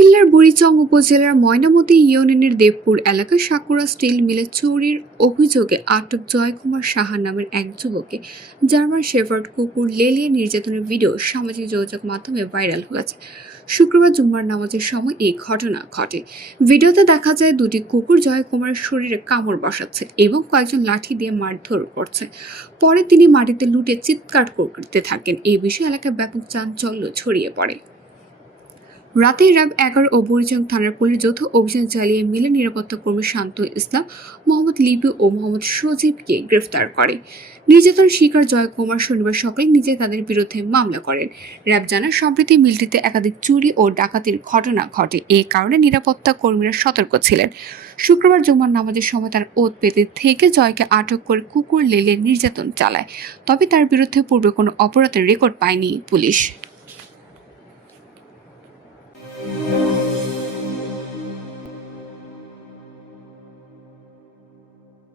কুমিল্লার বুড়িচং উপজেলার ময়নামতি ইউনিয়নের দেবপুর এলাকায় সাকুরা স্টিল মিলে চুরির অভিযোগে আটক জয়কুমার সাহা নামের এক যুবককে জার্মান শেফার্ড কুকুর লেলিয়ে নির্যাতনের ভিডিও সামাজিক যোগাযোগ মাধ্যমে ভাইরাল হয়েছে। শুক্রবার জুম্মার নামাজের সময় এই ঘটনা ঘটে। ভিডিওতে দেখা যায়, দুটি কুকুর জয়কুমারের শরীরে কামড় বসাচ্ছে এবং কয়েকজন লাঠি দিয়ে মারধর করছে। পরে তিনি মাটিতে লুটে চিৎকার করতে থাকেন। এই বিষয়ে এলাকায় ব্যাপক চাঞ্চল্য ছড়িয়ে পড়ে। রাতে র্যাব এগারো ও বুড়িচং থানার পুলিশ যৌথ অভিযান চালিয়ে মিলে নিরাপত্তা কর্মী শান্ত ইসলাম, মোহাম্মদ লিপি ও মোহাম্মদ সজীবকে গ্রেফতার করে। নির্যাতন শিকার জয় কুমার শনিবার সকালে নিজে তাদের বিরুদ্ধে মামলা করেন। র্যাব জানায়, সম্প্রতি মিলটিতে একাধিক চুরি ও ডাকাতির ঘটনা ঘটে। এ কারণে নিরাপত্তা কর্মীরা সতর্ক ছিলেন। শুক্রবার জুমার নামাজের সময় তার ওত পেতে থেকে জয়কে আটক করে কুকুর লেলে নির্যাতন চালায়। তবে তার বিরুদ্ধে পূর্বে কোনো অপরাধের রেকর্ড পায়নি পুলিশ।